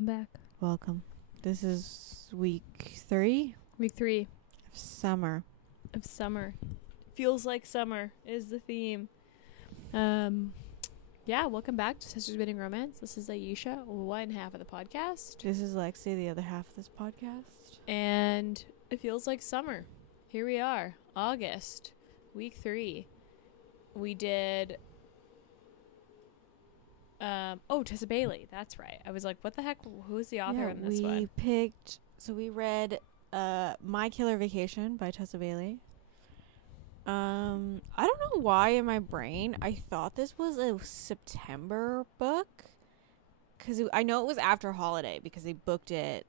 Welcome back. Welcome. This is week 3 Week 3 of summer. of summer. Feels like summer is the theme. Yeah, welcome back to Sisters Wedding Romance. This is Ayesha, one half of the podcast. This is Lexi, the other half of this podcast. And it feels like summer. Here we are, August, week 3. We did... Tessa Bailey. That's right. I was like, what the heck? Who's the author in this one? We read My Killer Vacation by Tessa Bailey. I don't know why in my brain I thought this was a September book. Because I know it was after holiday because they booked it.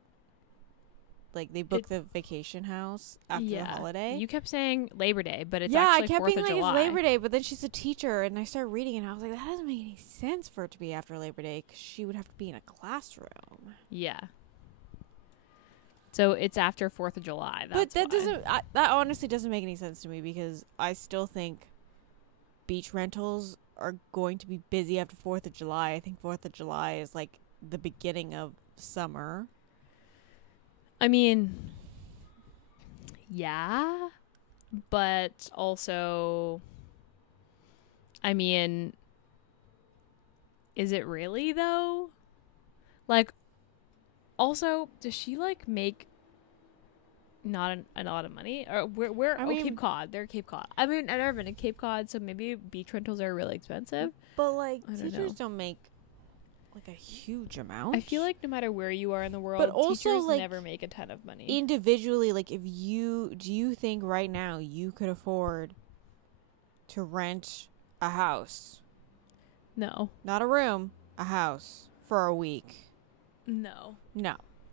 Like, they booked the vacation house after the holiday. You kept saying Labor Day, but it's actually 4th of July. Yeah, I kept being like, it's Labor Day, but then she's a teacher, and I started reading it, and I was like, that doesn't make any sense for it to be after Labor Day, because she would have to be in a classroom. Yeah. So it's after 4th of July. But that that honestly doesn't make any sense to me, because I still think beach rentals are going to be busy after 4th of July. I think 4th of July is, like, the beginning of summer. I mean, yeah, but also, I mean, is it really though? Like, also, does she like make not a lot of money? Or where? Cape Cod. They're Cape Cod. I mean, I've never been to Cape Cod, so maybe beach rentals are really expensive. But like, teachers don't make like a huge amount. I feel like no matter where you are in the world, but also, teachers like, never make a ton of money. Individually, like, do you think right now you could afford to rent a house? No. Not a room, a house for a week. No.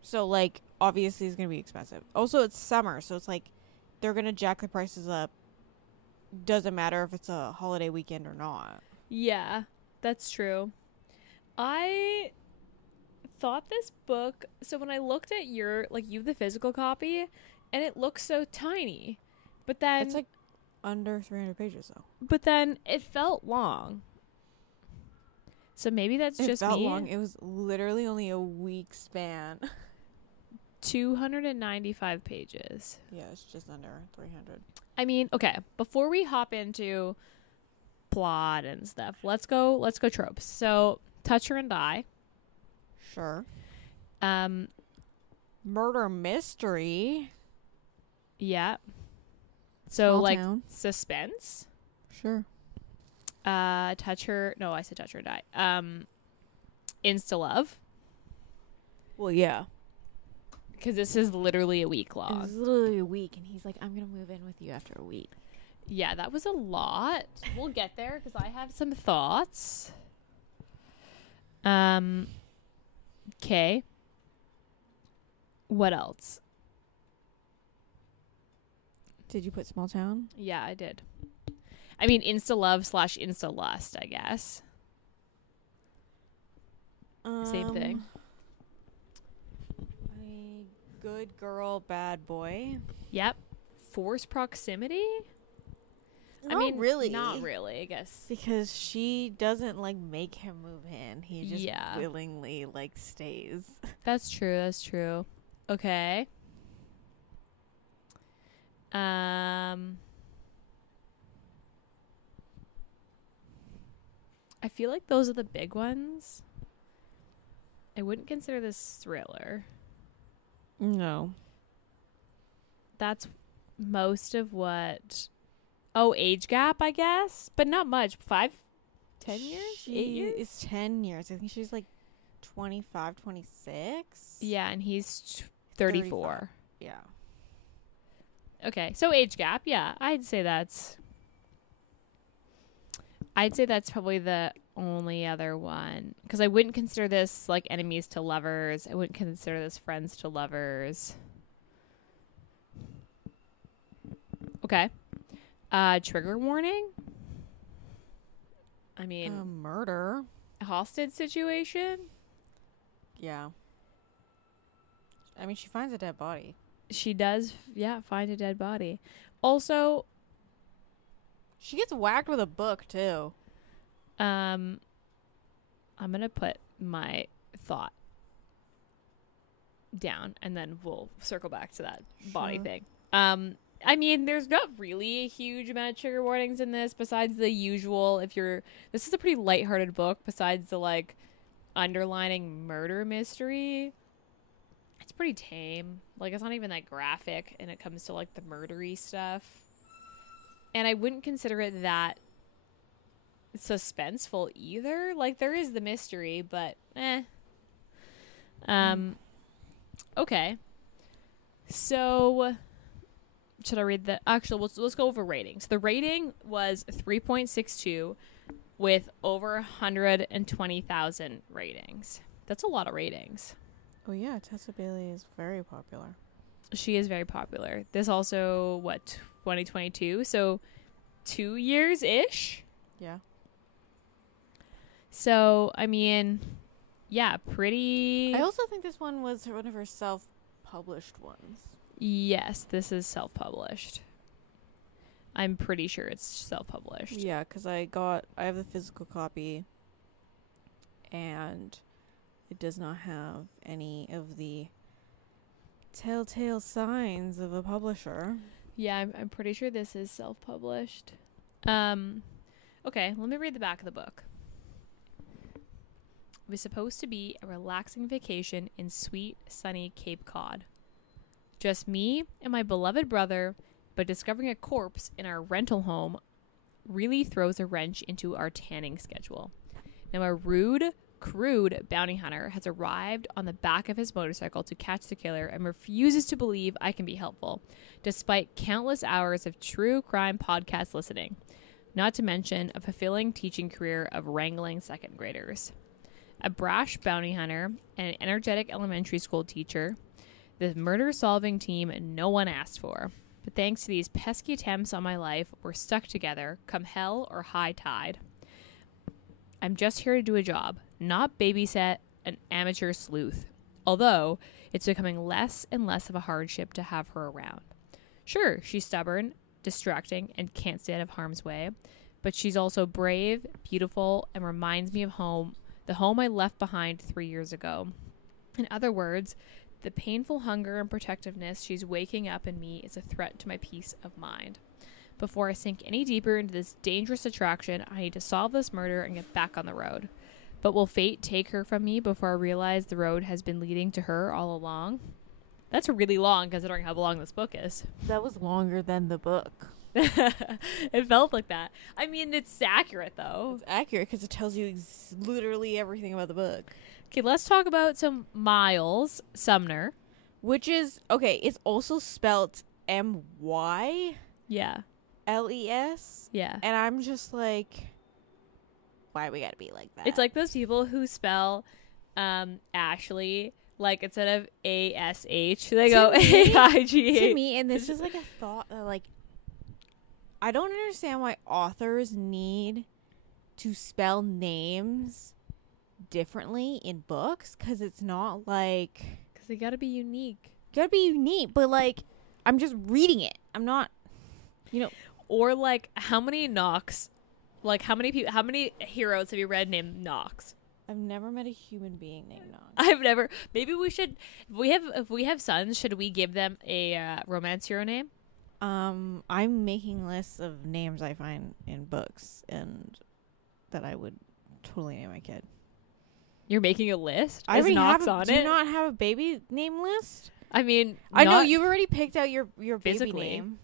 So, like, obviously it's going to be expensive. Also, it's summer, so it's like they're going to jack the prices up. Doesn't matter if it's a holiday weekend or not. Yeah, that's true. I thought this book, so when I looked at you have the physical copy, and it looks so tiny, but then... It's like under 300 pages, though. But then it felt long. So maybe that's just me. It felt long. It was literally only a week span. 295 pages. Yeah, it's just under 300. I mean, okay, before we hop into plot and stuff, let's go tropes. So... Touch Her and Die. Sure. Murder mystery. Yeah. So, Small like, town. suspense. Sure. Touch Her... No, I said Touch Her and Die. Insta-love. Well, yeah. Because this is literally a week long. It's literally a week, and he's like, I'm going to move in with you after a week. Yeah, that was a lot. We'll get there, because I have some thoughts. Okay. What else? Did you put small town? Yeah, I did. I mean, insta-love / insta-lust, I guess. Same thing. A good girl, bad boy. Yep. Forced proximity? Not really, I guess. Because she doesn't, like, make him move in. He just willingly, like, stays. That's true. Okay. I feel like those are the big ones. I wouldn't consider this thriller. No. That's most of what... Oh, age gap, I guess, but not much. 5, 10 years? 8 years? It's 10 years. I think she's like 25, 26. Yeah, and he's 34. 35. Yeah. Okay, so age gap, yeah. I'd say that's probably the only other one. Because I wouldn't consider this, like, enemies to lovers. I wouldn't consider this friends to lovers. Okay. Trigger warning? I mean... murder. Hostage situation? Yeah. I mean, she finds a dead body. She does, find a dead body. Also... She gets whacked with a book, too. I'm going to put my thought down, and then we'll circle back to that body Sure. thing. I mean, there's not really a huge amount of trigger warnings in this, besides the usual. This is a pretty lighthearted book, besides the like underlining murder mystery. It's pretty tame. Like, it's not even that graphic, and it comes to like the murdery stuff. And I wouldn't consider it that suspenseful either. Like, there is the mystery, but okay. So, should I read the actual? Let's go over ratings. The rating was 3.62 with over 120,000 ratings. That's a lot of ratings. Oh yeah, Tessa Bailey is very popular. She is very popular. This also 2022, so 2 years ish. Yeah. So I mean, yeah, pretty. I also think this one was one of her self-published ones. Yes, this is self-published. I'm pretty sure it's self-published. Yeah, because I have the physical copy, and it does not have any of the telltale signs of a publisher. Yeah, I'm pretty sure this is self-published. Okay, let me read the back of the book. It was supposed to be a relaxing vacation in sweet, sunny Cape Cod. Just me and my beloved brother, but discovering a corpse in our rental home really throws a wrench into our tanning schedule. Now, a rude, crude bounty hunter has arrived on the back of his motorcycle to catch the killer and refuses to believe I can be helpful, despite countless hours of true crime podcast listening, not to mention a fulfilling teaching career of wrangling second graders. A brash bounty hunter and an energetic elementary school teacher, the murder-solving team no one asked for. But thanks to these pesky attempts on my life, we're stuck together, come hell or high tide. I'm just here to do a job, not babysit an amateur sleuth. Although, it's becoming less and less of a hardship to have her around. Sure, she's stubborn, distracting, and can't stay out of harm's way. But she's also brave, beautiful, and reminds me of home, the home I left behind 3 years ago. In other words, the painful hunger and protectiveness she's waking up in me is a threat to my peace of mind. Before I sink any deeper into this dangerous attraction, I need to solve this murder and get back on the road. But will fate take her from me before I realize the road has been leading to her all along? That's really long considering how long this book is. That was longer than the book. It felt like that. I mean, it's accurate though. It's accurate because it tells you literally everything about the book. Okay, let's talk about some Miles Sumner. Which is, okay, it's also spelt M-Y-L-E-S. Yeah. And I'm just like, why we gotta be like that? It's like those people who spell Ashley, like instead of A-S-H, they go A-I-G-H. To me, and this is like a thought that, like, I don't understand why authors need to spell names differently in books, because it's not like, because they gotta be unique. But like, I'm just reading it, I'm not, or like, how many Knox, like how many heroes have you read named Knox? I've never met a human being named Knox. I've never. Maybe we should, if we have sons, should we give them a romance hero name? I'm making lists of names I find in books and that I would totally name my kid. You're making a list? I already Knox have on do it? you not have a baby name list? I mean, I know you've already picked out your baby physically. name.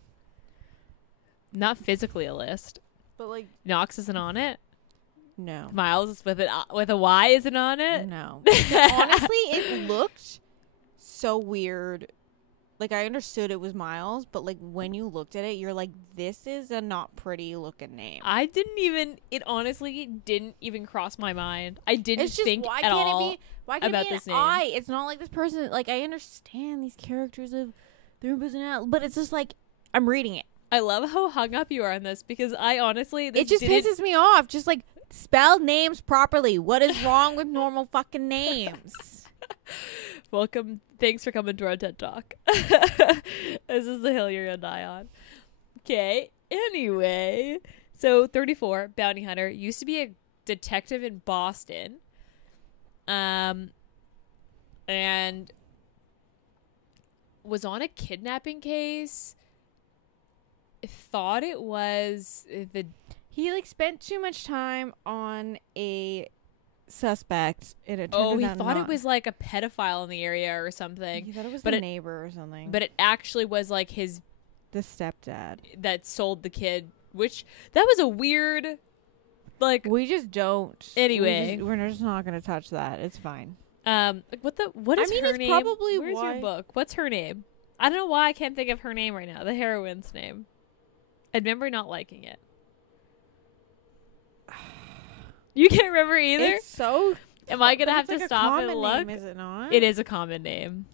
Not physically a list. But like, Knox isn't on it. no. Miles is with a Y isn't on it. No. Honestly, it looked so weird. Like, I understood it was Miles, but like when you looked at it, you're like, this is a not pretty looking name. It honestly didn't even cross my mind. I didn't It's just, think why at can't all it be, why can't about it be this an name. I? It's not like this person, like, I understand these characters of their own personality, but it's just like, I'm reading it. I love how hung up you are on this, because I honestly, It just pisses me off. Just like, spell names properly. What is wrong with normal fucking names? Welcome. Thanks for coming to our TED Talk. This is the hill you're gonna die on. Okay. Anyway, so 34, bounty hunter, used to be a detective in Boston. And was on a kidnapping case. Thought it was the He like spent too much time on a suspect, and it oh turned he out thought not. it was like a pedophile in the area or something. He thought it was but the it- neighbor or something. But it actually was like his the stepdad. that sold the kid, which that was a weird, like We just don't. Anyway. We're just not going to touch that. It's fine. what is I mean, her it's name? probably Where's why- your book? What's her name? I don't know why I can't think of her name right now. The heroine's name. I remember not liking it. You can't remember either? It's so. Am I gonna but have it's to like a stop and common look? name, is it not? It is a common name.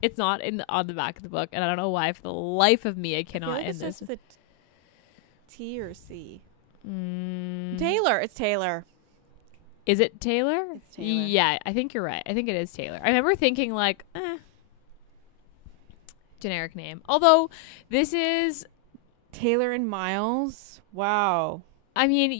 It's not on the back of the book, and I don't know why. For the life of me, I I feel cannot like end it's this. just the T or C. Mm. Taylor. It's Taylor. Is it Taylor? It's Taylor. Yeah, I think you're right. I think it is Taylor. I remember thinking like, generic name. Although this is, Taylor and Miles. Wow. I mean,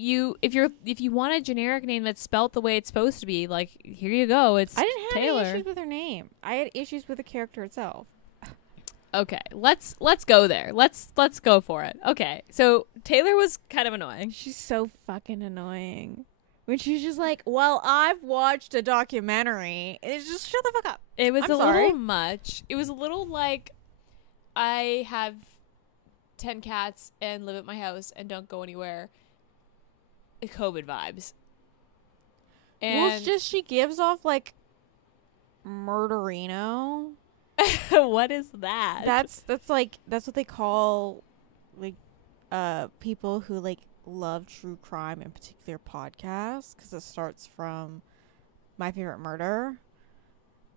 if you want a generic name that's spelt the way it's supposed to be, like here you go. It's I didn't have Taylor. any issues with her name. I had issues with the character itself. Okay, let's go there. Let's go for it. Okay, so Taylor was kind of annoying. She's so fucking annoying. When she's just like, well, I've watched a documentary. It's just shut the fuck up. It was I'm a sorry. little much. It was a little like I have 10 cats and live at my house and don't go anywhere. COVID vibes. Well, And it's just she gives off like murderino. what is that? That's what they call like people who like love true crime, in particular podcasts, because it starts from My Favorite Murder,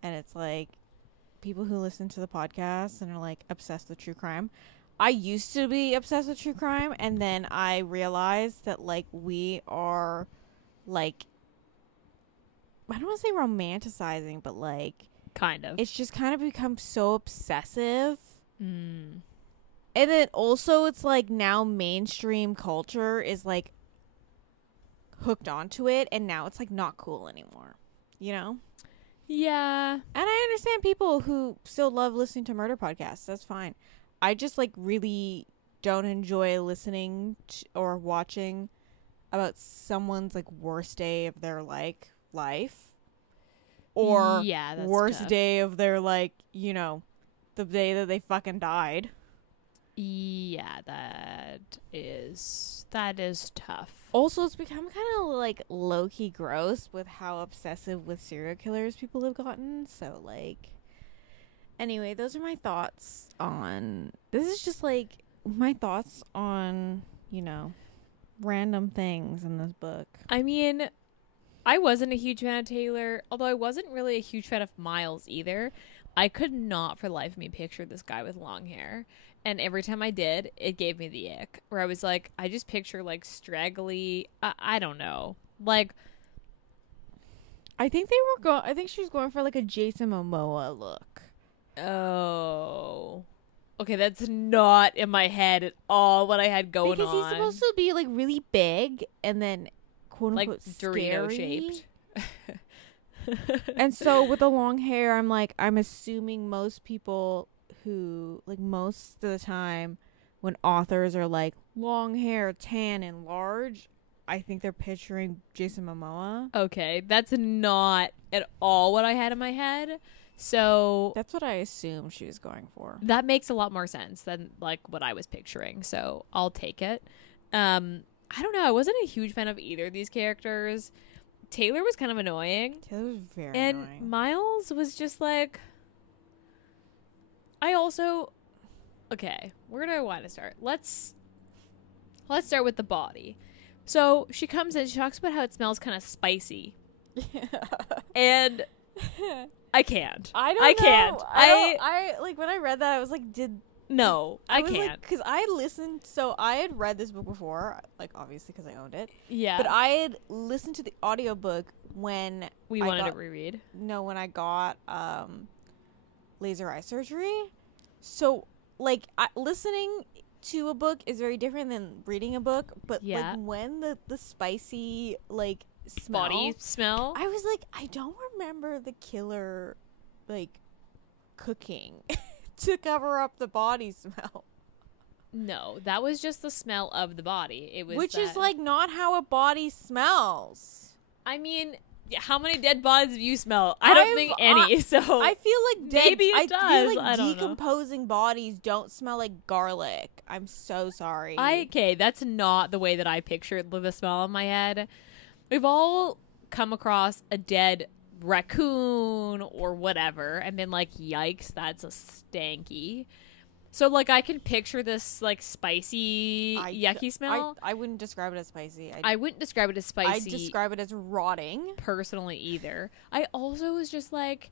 and it's like people who listen to the podcast and are like obsessed with true crime. I used to be obsessed with true crime, and then I realized that like we are like, I don't want to say romanticizing, but like kind of. it's just kind of become so obsessive. Mm. And then also it's like now mainstream culture is like hooked onto it, and now it's like not cool anymore, you know? Yeah. And I understand people who still love listening to murder podcasts. That's fine. I just like really don't enjoy listening to or watching about someone's like worst day of their like life, or Yeah, that's worst tough. day of their like, you know, the day that they fucking died. Yeah, that is tough. Also, it's become kind of like low-key gross with how obsessive with serial killers people have gotten. So like, anyway, those are my thoughts on, this is just like my thoughts on, you know, random things in this book. I mean, I wasn't a huge fan of Taylor, although I wasn't really a huge fan of Miles either. I could not for the life of me picture this guy with long hair. And every time I did, it gave me the ick. Where I was like, I just picture like straggly, I don't know. Like, I think I think she was going for like a Jason Momoa look. oh. Okay, that's not in my head at all what I had going Because on. he's supposed to be like really big and then quote like unquote Dorito scary. shaped. And so with the long hair, I'm assuming most people who, like, most of the time when authors are like long hair, tan, and large, I think they're picturing Jason Momoa. Okay, that's not at all what I had in my head. So That's what I assumed she was going for. that makes a lot more sense than like what I was picturing. So I'll take it. I don't know. I wasn't a huge fan of either of these characters. Taylor was kind of annoying. Taylor was very And annoying. Miles was just like, I also, okay, where do I want to start? Let's start with the body. So she comes in, she talks about how it smells kind of spicy. And I can't. I don't I know. can't. I like when I read that, I was like, No, I was can't. Because I had listened, so I had read this book before, like obviously because I owned it. Yeah. But I had listened to the audiobook when we I wanted got- to reread. No, when I got laser eye surgery. So like listening to a book is very different than reading a book. But Yeah. like when the spicy like smell, Body smell. I was like, I don't remember the killer like cooking to cover up the body smell. No, that was just the smell of the body. It was Which is that- like not how a body smells. I mean, how many dead bodies do you smell? I don't think any. So I feel like maybe it does. I feel like I don't know. decomposing bodies don't smell like garlic. I'm so sorry. Okay, that's not the way that I pictured the smell in my head. We've all come across a dead raccoon or whatever and been like, yikes, that's a stanky. So like I can picture this like spicy yucky smell. I wouldn't describe it as spicy. I wouldn't describe it as spicy. I'd describe it as rotting. Personally either. I also was just like,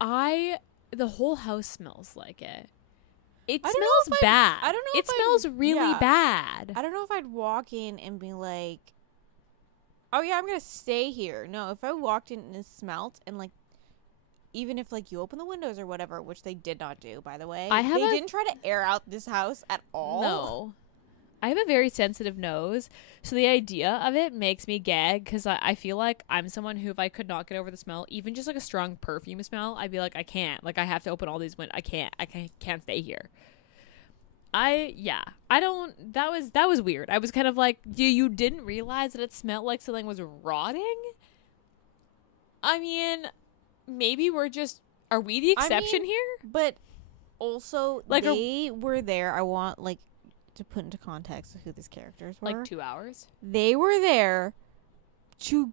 the whole house smells like it. It smells bad. I don't know it smells really bad. I don't know if I'd walk in and be like, oh yeah, I'm gonna stay here. No, if I walked in and it smelt and like, even if like you open the windows or whatever, which they did not do, by the way. They didn't try to air out this house at all. No. I have a very sensitive nose, so the idea of it makes me gag because I feel like I'm someone who, if I could not get over the smell, even just like a strong perfume smell, I'd be like, I can't. Like, I have to open all these windows. I can't stay here. That was weird. I was kind of like, you didn't realize that it smelled like something was rotting? I mean, maybe are we the exception here? But also, like they were there. I want like to put into context who these characters were. Like 2 hours? They were there to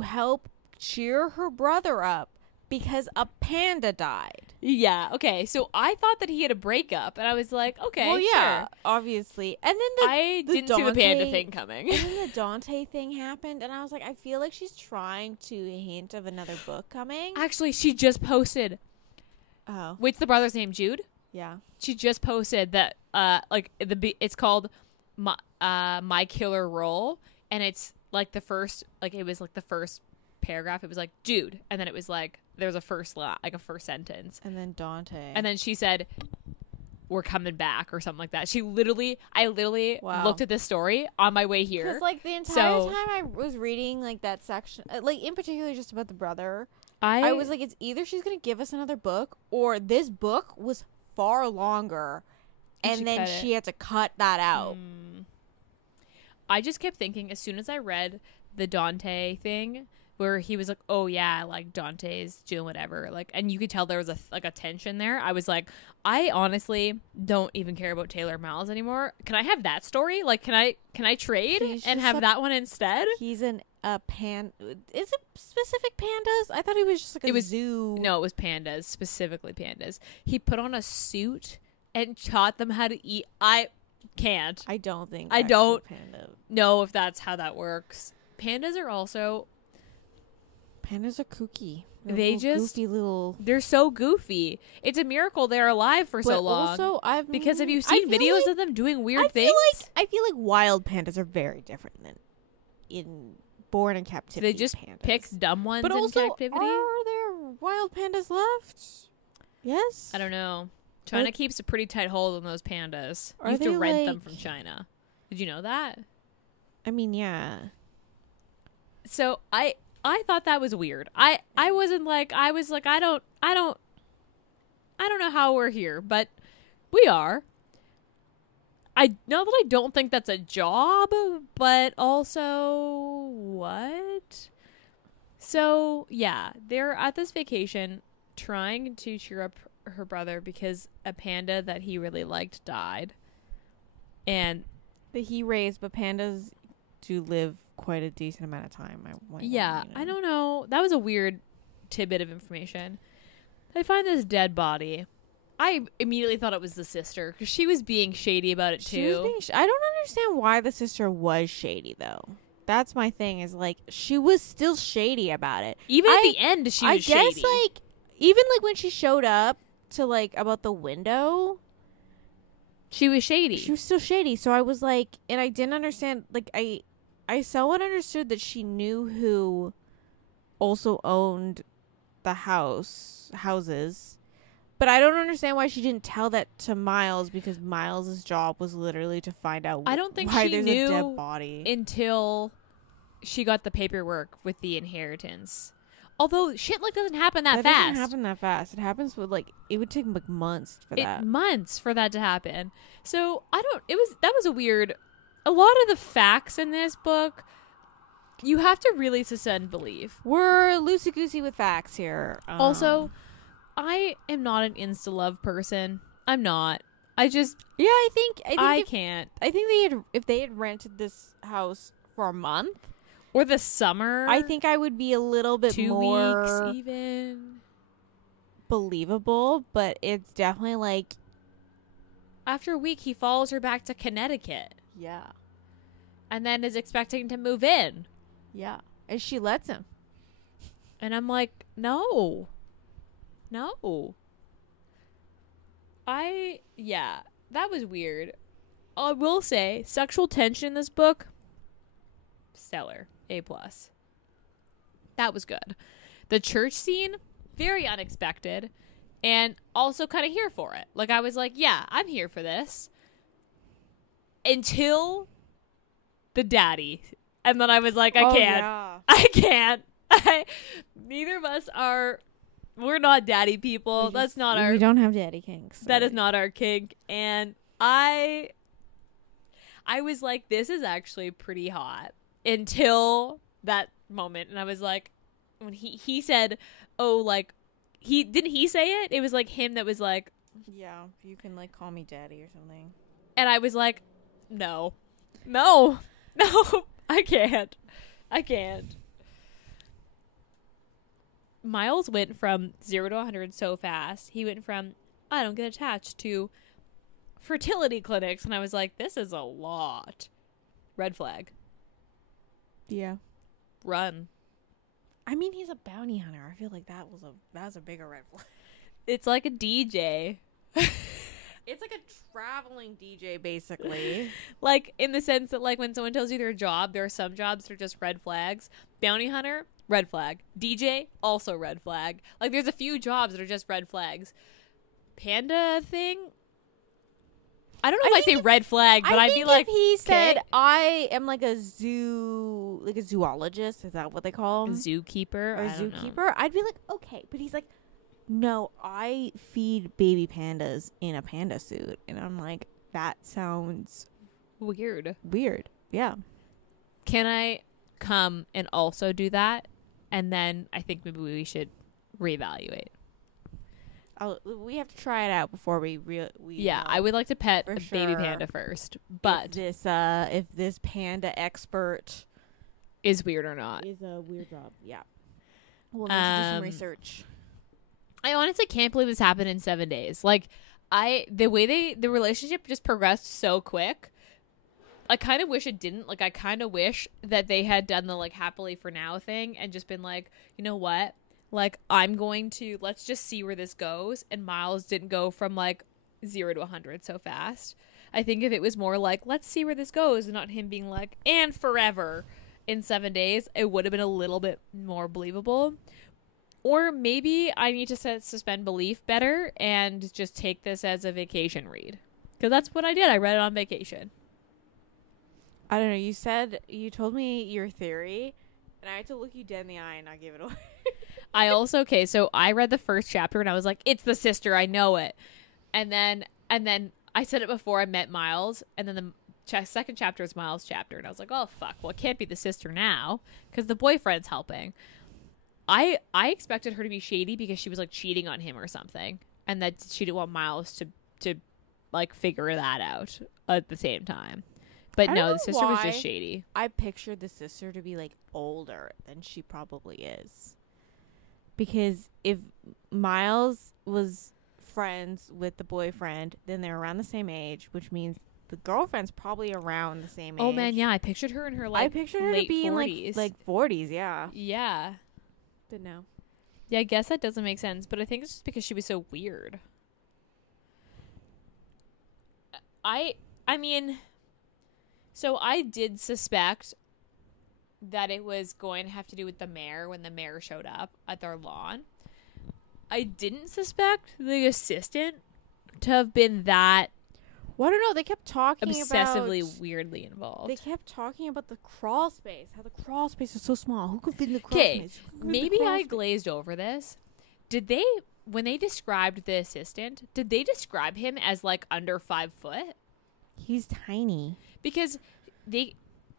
help cheer her brother up because a panda died. Yeah, okay. So I thought that he had a breakup, and I was like, okay, well, yeah, sure. Obviously. And then I didn't see the panda thing coming. And then the Dante thing happened, and I was like, I feel like she's trying to hint of another book coming. Actually, she just posted. Oh. What's the brother's name? Jude? Yeah. She just posted that, it's called My Killer Role, and it's like the first paragraph. It was like Jude, and then it was like there was a first sentence, and then Dante, and then she said, "We're coming back" or something like that. I literally looked at this story on my way here, because like the entire time I was reading like that section, like in particular just about the brother, I was like, it's either she's gonna give us another book or this book was far longer, and then she had to cut that out. I just kept thinking, as soon as I read the Dante thing, where he was like, oh yeah, like Dante's doing whatever, like, and you could tell there was a tension there. I was like, I honestly don't even care about Taylor Miles anymore. Can I have that story? Like, can I trade and have that one instead? He's Is it specific pandas? I thought he was just like a zoo. No, it was pandas, specifically pandas. He put on a suit and taught them how to eat. I can't. I don't think. I don't know if that's how that works. Pandas are also. Pandas are kooky. They're so goofy. It's a miracle they're alive for so long. Also, because have you seen videos of them doing weird things? I feel like wild pandas are very different than born in captivity. They just pandas. pick dumb ones but in also, captivity. Are there wild pandas left? Yes. I don't know. China keeps a pretty tight hold on those pandas. You have to rent them from China. Did you know that? I mean, yeah. So I thought that was weird. I was like, I don't know how we're here, but we are. I know that I don't think that's a job, but also what? So yeah, they're at this vacation trying to cheer up her brother because a panda that he really liked died. And that he raised, but pandas do live quite a decent amount of time. I don't know. That was a weird tidbit of information. They find this dead body. I immediately thought it was the sister because she was being shady about it too. I don't understand why the sister was shady though. That's my thing. Is like she was still shady about it. Even at the end, she was shady. I guess like even like when she showed up to like about the window, she was shady. She was still shady. So I was like, and I didn't understand. Like I somewhat understood that she knew who also owned the houses. But I don't understand why she didn't tell that to Miles, because Miles' job was literally to find out I don't think why she there's knew a dead body until she got the paperwork with the inheritance. Although shit like doesn't happen that That fast. doesn't happen that fast. It happens with like, it would take like months for that. Months for that to happen. So that was a weird. A lot of the facts in this book, you have to really suspend belief. We're loosey goosey with facts here. Also, I am not an insta love person. I'm not. I just I think can't. I think if they had rented this house for a month Or the summer. I think I would be a little bit 2 more weeks even. believable, but it's definitely like, After a week, he follows her back to Connecticut yeah. and then is expecting to move in. Yeah. And she lets him. And I'm like, no. That was weird. I will say, sexual tension in this book, stellar. A+. That was good. The church scene, very unexpected, and also kind of here for it. Like, I was like, yeah, I'm here for this. Until the daddy. And then I was like, I can't. Yeah. I can't. Neither of us are. We're not daddy people. That's not our. We don't have daddy kinks. That is not our kink. And I was like, this is actually pretty hot until that moment. And I was like, when he said, oh, like, didn't he say it? It was like him that was like, yeah, you can like call me daddy or something. and I was like, no, I can't. Miles went from 0 to 100 so fast. He went from, I don't get attached, to fertility clinics. And I was like, this is a lot. Red flag. Yeah. Run. I mean, he's a bounty hunter. I feel like that was a bigger red flag. It's like a DJ. It's like a traveling DJ, basically. Like, in the sense that, like, when someone tells you their job, there are some jobs that are just red flags. Bounty hunter, red flag. DJ, also red flag. Like, there's a few jobs that are just red flags. Panda thing? I don't know if I'd say red flag, but I'd be like, if he said, okay. I am like a zoologist, is that what they call him? Zookeeper? Or I don't know. zookeeper? I'd be like, okay. But he's like, no, I feed baby pandas in a panda suit. And I'm like, that sounds Weird. Yeah. Can I come and also do that? And then I think maybe we should reevaluate. We have to try it out before we Yeah, I would like to pet For a baby sure. panda first, but if this panda expert is weird or not. is a weird job, yeah, we'll need to do some research. I honestly can't believe this happened in 7 days. Like, the way the relationship just progressed so quick. I kind of wish it didn't. Like, I kind of wish that they had done the, like, happily for now thing and just been like, you know what? Like, let's just see where this goes. And Miles didn't go from, like, 0 to 100 so fast. I think if it was more like, let's see where this goes, and not him being like, and forever in 7 days, it would have been a little bit more believable. Or maybe I need to suspend belief better and just take this as a vacation read. Because that's what I did. I read it on vacation. I don't know. You told me your theory, and I had to look you dead in the eye and not give it away. So I read the first chapter and I was like, it's the sister, I know it. And then I said it before I met Miles, and then the second chapter is Miles' chapter, and I was like, oh fuck, well, it can't be the sister now because the boyfriend's helping. I expected her to be shady because she was like cheating on him or something, and that she didn't want Miles to like figure that out at the same time. But no, the sister was just shady. I pictured the sister to be like older than she probably is. Because if Miles was friends with the boyfriend, then they're around the same age, which means the girlfriend's probably around the same age. Oh man, yeah, I pictured her in her like I pictured her late to be 40s. in like 40s, yeah. Yeah. But no. Yeah, I guess that doesn't make sense, but I think it's just because she was so weird. I mean, so I did suspect that it was going to have to do with the mayor when the mayor showed up at their lawn. I didn't suspect the assistant to have been that Well, I don't know. They kept talking obsessively about... weirdly involved. They kept talking about the crawl space. How the crawl space is so small. Who could fit in the crawl Okay, space? Who could fit in the maybe crawl I space? glazed over this. Did they, when they described the assistant, did they describe him as like under 5 foot? He's tiny. Because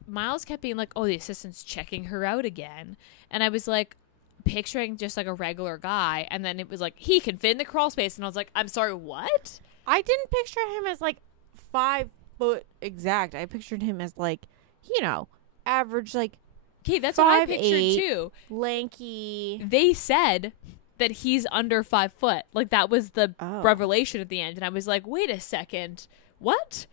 Miles kept being like, oh, the assistant's checking her out again. And I was like, picturing just like a regular guy. And then it was like, he can fit in the crawl space. And I was like, I'm sorry, what? I didn't picture him as like 5 foot exact. I pictured him as like, you know, average, like, Okay, that's what I 5'8", pictured too. lanky. They said that he's under 5 foot. Like, that was the Oh. revelation at the end. And I was like, wait a second. What?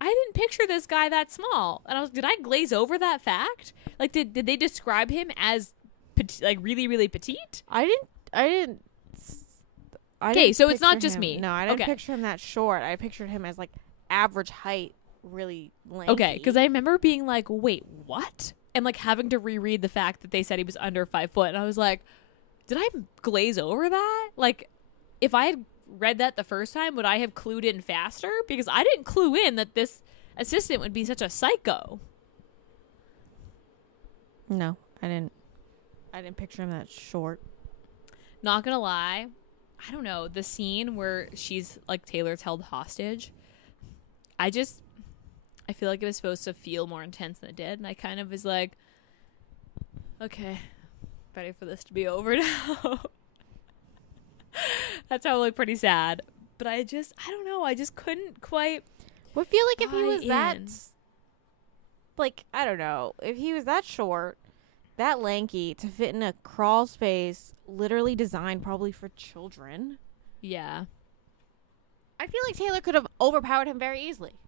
I didn't picture this guy that small. And I was, did I glaze over that fact? Like, did they describe him as like really, really petite? I didn't. Okay, so it's not picture just him- me. No, I didn't Okay. picture him that short. I pictured him as like average height, really lanky. Okay, because I remember being like, wait, what? And like having to reread the fact that they said he was under 5 foot. And I was like, did I glaze over that? Like, if I had read that the first time, would I have clued in faster? Because I didn't clue in that this assistant would be such a psycho. No, I didn't. I didn't picture him that short. Not gonna lie, I don't know, the scene where she's like Taylor's held hostage, I feel like it was supposed to feel more intense than it did, and I kind of was like, okay, ready for this to be over now. That's probably pretty sad, but I don't know, I just couldn't quite I feel like if he buy was that, in. like, I don't know, if he was that short, that lanky, to fit in a crawl space literally designed probably for children, Yeah, I feel like Taylor could have overpowered him very easily.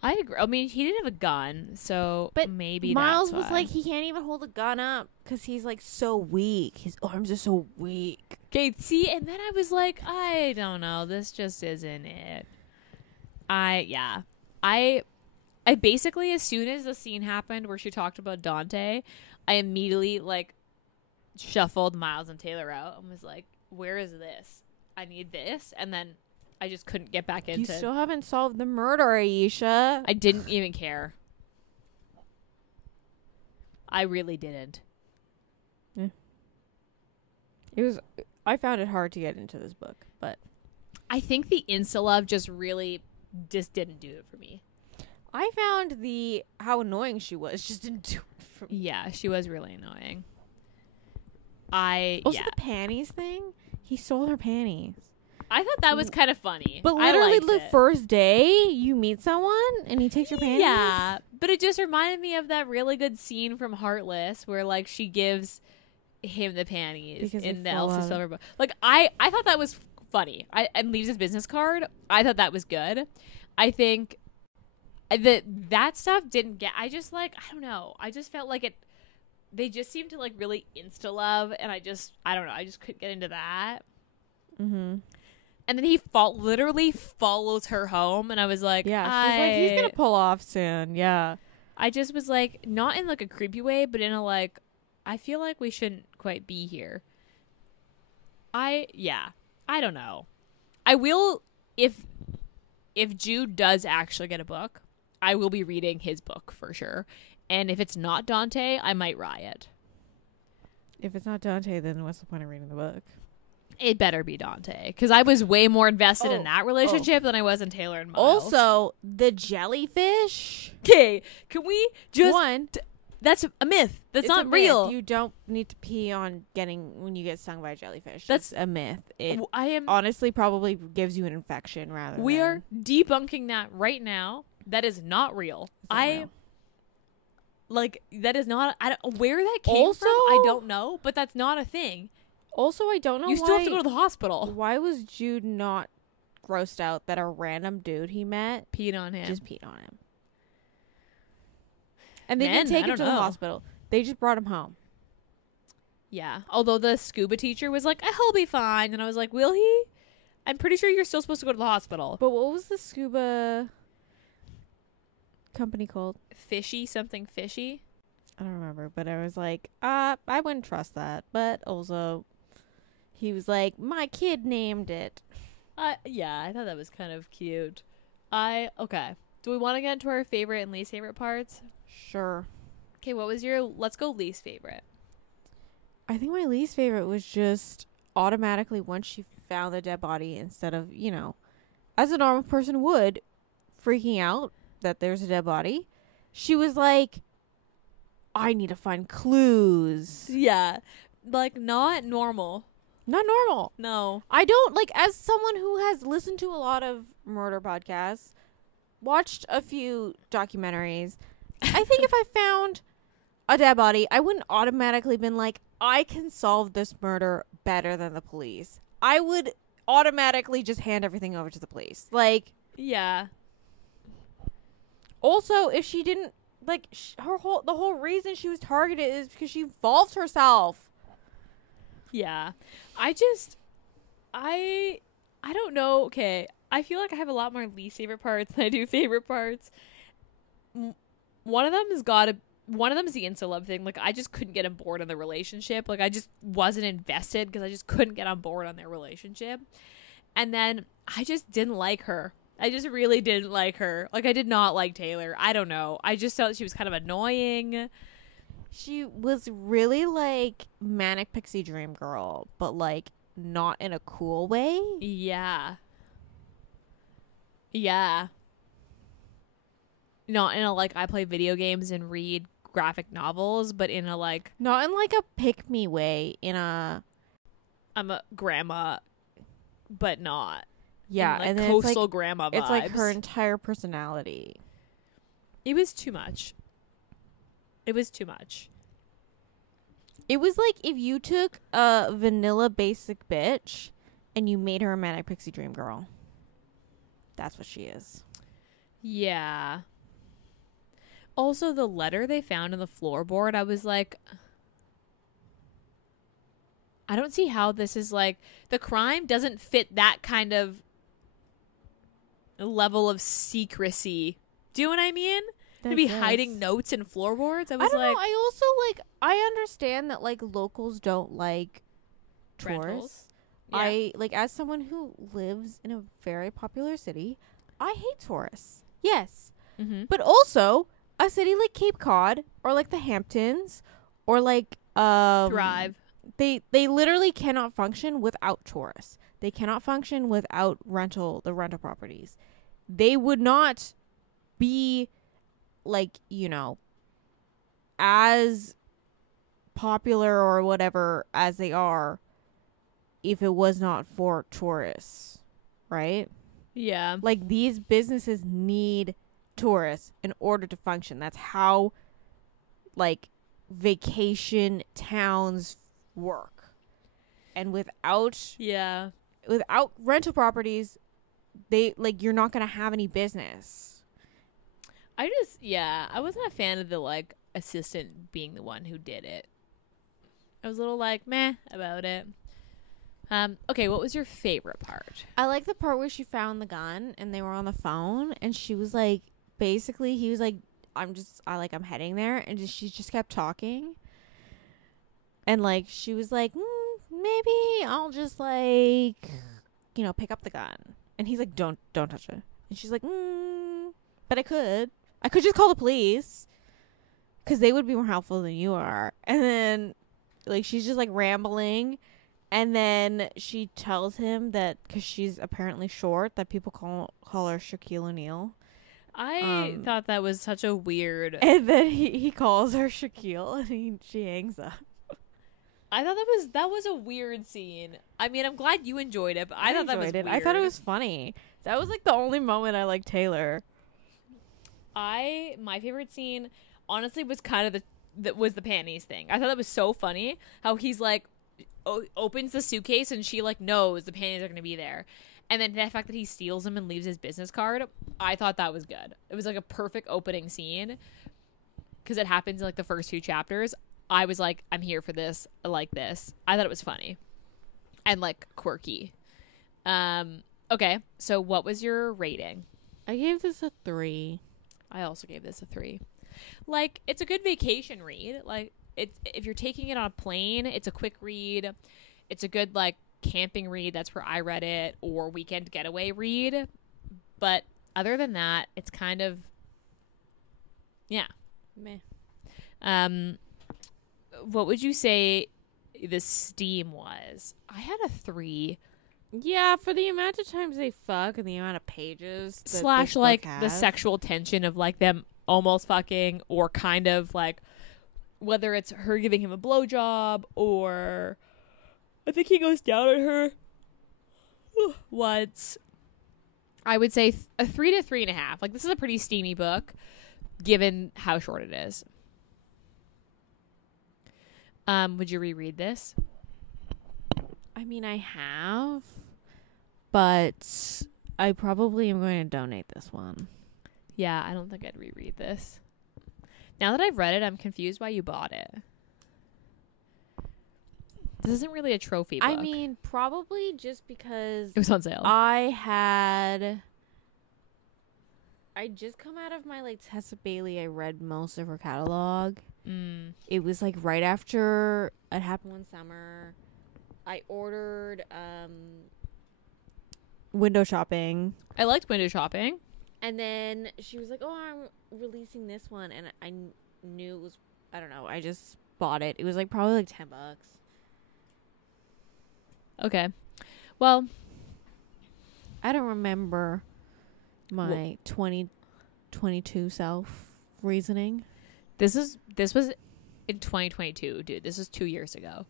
I agree. I mean, he didn't have a gun, so But maybe Miles that's was why. like, he can't even hold a gun up because he's like so weak. His arms are so weak. Okay, see, and then I was like, I don't know, this just isn't it. I basically, as soon as the scene happened where she talked about Dante, I immediately like shuffled Miles and Taylor out and was like, where is this? I need this. And then I just couldn't get back You into still haven't solved the murder, Ayesha. I didn't even care. I really didn't. I found it hard to get into this book, but I think the insta love just didn't do it for me. I found how annoying she was just didn't do it for me. Yeah, she was really annoying. Also, the panties thing. He stole her panties. I thought that was kind of funny. But I literally liked the it. first day you meet someone and he takes your panties. Yeah, but it just reminded me of that really good scene from Heartless where like she gives him the panties Because in they the fall Elsa out. Silver book. Like I thought that was funny. And leaves his business card. I thought that was good. I think that stuff didn't get. I just like I don't know. I just felt like it. They just seemed to like really insta love, and I don't know. I just couldn't get into that. Mm-hmm. And then he literally follows her home, and I was like, Yeah, she's like, he's gonna pull off soon. Yeah. I just was like, not in like a creepy way, but in a like, I feel like we shouldn't quite be here. I don't know. I will if Jude does actually get a book, I will be reading his book for sure. And if it's not Dante, I might riot. If it's not Dante, then what's the point of reading the book? It better be Dante, because I was way more invested in that relationship than I was in Taylor and Miles. Also, the jellyfish. okay, can we just One, that's a myth. That's it's a not myth. real. You don't need to pee on when you get stung by a jellyfish. That's That's a myth. It I am honestly probably gives you an infection rather. We than, are debunking that right now. That is not real. It's not real. Like that is not. I don't, where that came Also- from. I don't know, but that's not a thing. Also, I don't know You why. still have to go to the hospital. Why was Jude not grossed out that a random dude he met Peed on him. just peed on him? And they Men, didn't take I him don't to the know. hospital. They just brought him home. Yeah. Although the scuba teacher was like, "He'll be fine," and I was like, "Will he?" I'm pretty sure you're still supposed to go to the hospital. But what was the scuba company called? Fishy, something fishy. I don't remember, but I was like, I wouldn't trust that. But also, he was like, my kid named it. Yeah, I thought that was kind of cute. Okay. Do we want to get into our favorite and least favorite parts? Sure. Okay, what was your, let's go least favorite. I think my least favorite was just automatically once she found the dead body, instead of, as a normal person would, freaking out that there's a dead body, she was like, I need to find clues. Yeah. Like, not normal. Not normal. No. I don't, like, as someone who has listened to a lot of murder podcasts, watched a few documentaries, I think if I found a dead body, I wouldn't automatically been like, I can solve this murder better than the police. I would automatically just hand everything over to the police. Like, Yeah. also, if she didn't, like, the whole reason she was targeted is because she involved herself. Yeah. I don't know. Okay. I feel like I have a lot more least favorite parts than I do favorite parts. One of them is the insta love thing. Like, I just couldn't get on board on the relationship. Like, I just wasn't invested because I just couldn't get on board on their relationship. And then I just didn't like her. I just really didn't like her. Like, I did not like Taylor. I don't know. I just felt she was kind of annoying. She was really like manic pixie dream girl, but like not in a cool way. Yeah. Yeah. Not in a, like, I play video games and read graphic novels, but in a, like, Not in like a pick me way, in a I'm a grandma, but not. yeah, In, like, and then coastal grandma vibes. it's like her entire personality. It was too much. It was too much. It was like if you took a vanilla basic bitch and you made her a manic pixie dream girl. That's what she is. Yeah. Also, the letter they found in the floorboard, I was like, I don't see how this is, like, the crime doesn't fit that kind of level of secrecy. Do you know what I mean? To be hiding notes in floorboards. I was don't like, know. I also like. I understand that like locals don't like tourists. rentals. Yeah. I like, as someone who lives in a very popular city, I hate tourists. Yes, Mm-hmm. but also a city like Cape Cod or like the Hamptons or like Thrive. They literally cannot function without tourists. They cannot function without the rental properties. They would not be like, as popular or whatever as they are if it was not for tourists, right? Yeah. Like, these businesses need tourists in order to function. That's how like vacation towns work. And without rental properties, they like, you're not going to have any business. I wasn't a fan of the, like, assistant being the one who did it. I was a little, like, meh about it. Okay, what was your favorite part? I like the part where she found the gun and they were on the phone and she was like, basically he was like, I'm heading there, and she just kept talking. And like, she was like, maybe I'll just like, pick up the gun. And he's like, don't touch it. And she's like, but I could just call the police because they would be more helpful than you are. And then like, she's just like rambling. And then she tells him that because she's apparently short, that people call her Shaquille O'Neal. I thought that was such a weird. And then he calls her Shaquille, and she hangs up. I thought that was a weird scene. I mean, I'm glad you enjoyed it, but I thought that was weird. I thought it was funny. That was like the only moment I liked Taylor. My favorite scene, honestly, was kind of the panties thing. I thought that was so funny. How he's like, opens the suitcase and she like knows the panties are going to be there. And then the fact that he steals them and leaves his business card, I thought that was good. It was like a perfect opening scene because it happens in like the first 2 chapters. I was like, I'm here for this. I like this. I thought it was funny and like quirky. Okay, so what was your rating? I gave this a 3. I also gave this a 3. Like, it's a good vacation read. Like, if you're taking it on a plane, it's a quick read. It's a good like camping read. That's where I read it, or weekend getaway read. But other than that, it's kind of, yeah. Meh. What would you say the steam was? I had a 3. Yeah, for the amount of times they fuck and the amount of pages that Slash this book like has. the sexual tension of like them almost fucking, or kind of like whether it's her giving him a blowjob, or I think he goes down on her once. I would say a 3 to 3.5. Like, this is a pretty steamy book given how short it is. Would you reread this? I mean, I have, but I probably am going to donate this one. Yeah, I don't think I'd reread this. Now that I've read it, I'm confused why you bought it. This isn't really a trophy book. I mean, probably just because it was on sale. I just come out of my like Tessa Bailey. I read most of her catalog. It was like right after it happened one summer. I ordered window shopping. I liked window shopping. And then she was like, "Oh, I'm releasing this one," and I knew it was. I don't know. I just bought it. It was like probably like $10. Okay, well, I don't remember my 2022 self reasoning. this was in 2022, dude. This is 2 years ago.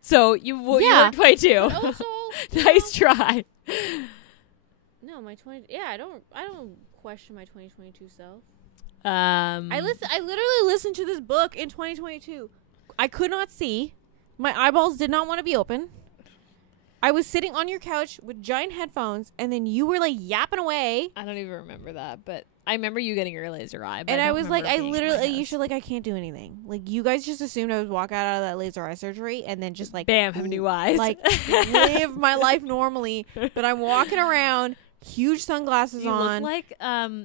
So you were 22. Also, Nice try. No, my 20. Yeah, I don't question my 2022 self. I literally listened to this book in 2022. I could not see. My eyeballs did not want to be open. I was sitting on your couch with giant headphones, and then you were like yapping away. I don't even remember that, but I remember you getting your laser eye. And I was like, I literally, you should like, I can't do anything. Like, you guys just assumed I was walking out of that laser eye surgery, and then just like, bam, have new eyes. Like, live my life normally. But I'm walking around, huge sunglasses you on. look like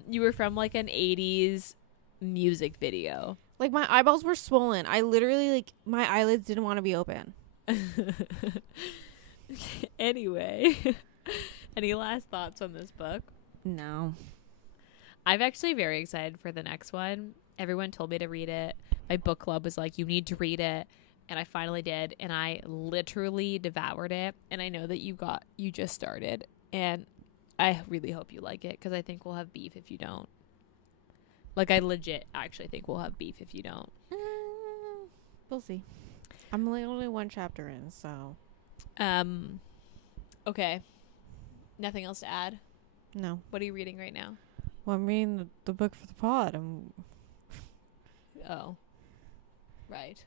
you were from like an 80s music video. Like, my eyeballs were swollen. I literally, like, my eyelids didn't want to be open. Anyway, any last thoughts on this book? No. I'm actually very excited for the next one. Everyone told me to read it. My book club was like, you need to read it. And I finally did. And I literally devoured it. And I know that you just started. And I really hope you like it, because I think we'll have beef if you don't. Like, I legit actually think we'll have beef if you don't. We'll see. I'm only one chapter in, so. Okay. Nothing else to add? No. What are you reading right now? Well, I'm reading the book for the pod. Oh. Right.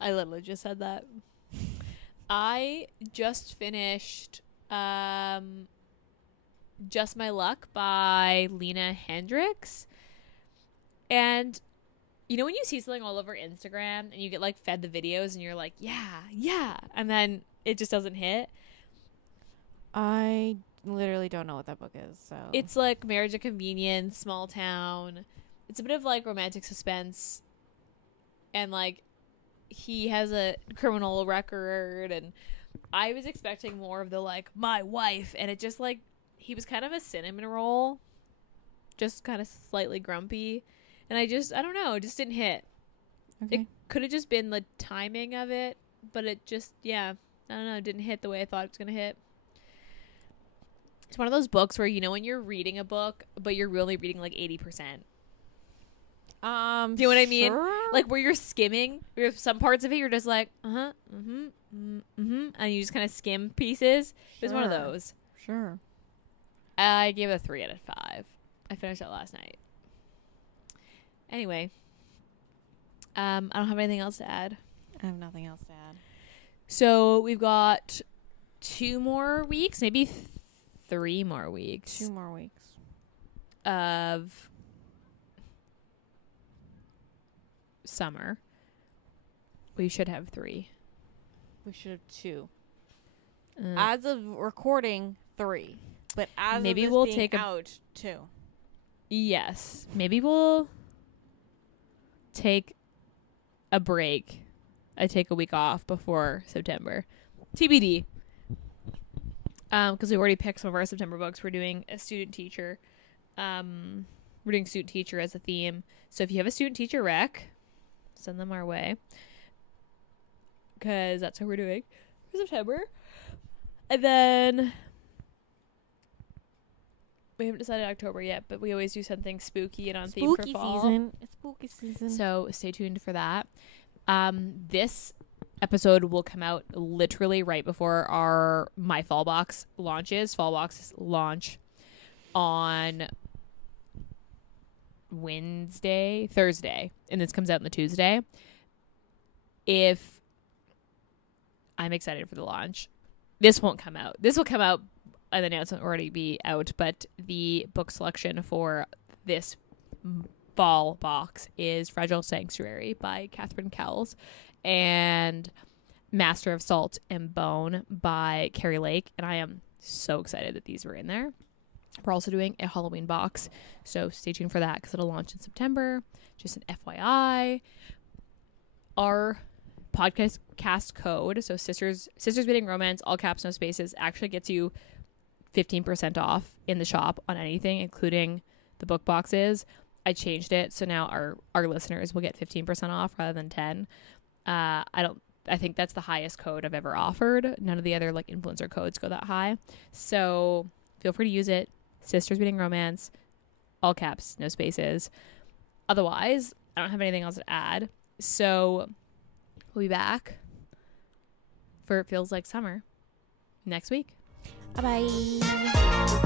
I literally just said that. I just finished Just My Luck by Lena Hendricks. And you know when you see something all over Instagram and you get like fed the videos and you're like, yeah, and then it just doesn't hit? I literally don't know what that book is, so. It's like Marriage of Convenience, small town. It's a bit of like romantic suspense. And like he has a criminal record, and I was expecting more of the like my wife, and it just like he was kind of a cinnamon roll, just kind of slightly grumpy, and I don't know, it just didn't hit. Okay. It could have just been the timing of it, but it just, I don't know, it didn't hit the way I thought it was gonna hit. It's one of those books where, you know, when you're reading a book but you're really reading like 80%. Do you know what I mean? Sure? Like where you're skimming, where some parts of it you're just like, and you just kind of skim pieces. It was one of Sure. those. Sure. I gave it a 3 out of 5. I finished it last night. Anyway, I don't have anything else to add. I have nothing else to add. So we've got 2 more weeks, maybe 3 more weeks. 2 more weeks. Of summer. We should have 3. We should have 2. Uh, As of recording, 3. But as maybe of this we'll being take out, 2. yes. Maybe we'll take a break. I take a week off before September. TBD. because we already picked some of our September books. We're doing a student teacher. We're doing student teacher as a theme. So if you have a student teacher rec, send them our way, because that's what we're doing for September. And then we haven't decided October yet, but we always do something spooky and on theme for fall. It's spooky season. So stay tuned for that. This episode will come out literally right before my fall box launches. Fall boxes launch on Thursday, and this comes out on the Tuesday. If I'm excited for the launch, this won't come out. This will come out, and the announcement will already be out, but the book selection for this fall box is Fragile Sanctuary by Catherine Kells and Master of Salt and Bone by Carrie Lake, and I am so excited that these were in there. We're also doing a Halloween box, so stay tuned for that because it'll launch in September. Just an FYI. Our podcast cast code, so Sisters Bidding Romance, all caps, no spaces, actually gets you 15% off in the shop on anything, including the book boxes. I changed it, so now our listeners will get 15% off rather than 10. I think that's the highest code I've ever offered. None of the other like influencer codes go that high. So feel free to use it. Sisters Bidding Romance, all caps, no spaces. Otherwise, I don't have anything else to add. So we'll be back for It Feels Like Summer next week. Bye-bye.